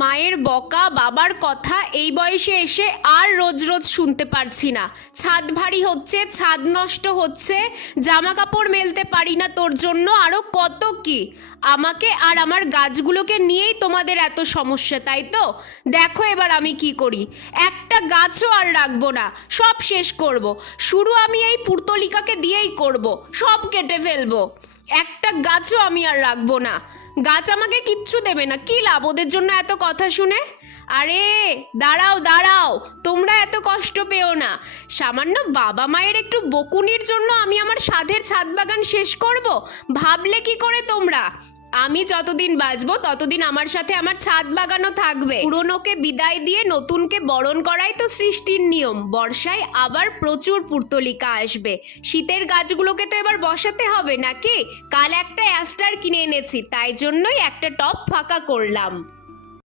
মায়ের বকা বাবার কথা এই বয়সে এসে আর রোজ রোজ শুনতে পারছি না। ছাদ ভারী হচ্ছে, ছাদ নষ্ট হচ্ছে, জামা কাপড় মেলতে পারি না তোর জন্য, আরো কত কি। আমাকে আর আমার গাছগুলোকে নিয়েই তোমাদের এত সমস্যা, তাই তো? দেখো এবার আমি কি করি। একটা গাছও আর রাখবো না, সব শেষ করব। শুরু আমি এই পুর্তলিকাকে দিয়েই করব, সব কেটে ফেলবো। একটা গাছও আমি আর রাখবো না। গাছ আমাকে কিচ্ছু দেবে না, কি লাভ ওদের জন্য এত কথা শুনে। আরে দাঁড়াও দাঁড়াও, তোমরা এত কষ্ট পেও না। সামান্য বাবা মায়ের একটু বকুনির জন্য আমি আমার সাধের ছাদ বাগান শেষ করব? ভাবলে কি করে তোমরা? আমি যতদিন বাঁচবো ততদিন আমার সাথে আমার ছাদ বাগানও থাকবে। পুরনোকে বিদায় দিয়ে নতুনকে বরণ করাই তো সৃষ্টির নিয়ম। বর্ষায় আবার প্রচুর পুর্তলিকা আসবে। শীতের গাছগুলোকে তো এবার বসাতে হবে নাকি? কাল একটা অ্যাস্টার কিনে এনেছি, তাই জন্যই একটা টব ফাঁকা করলাম।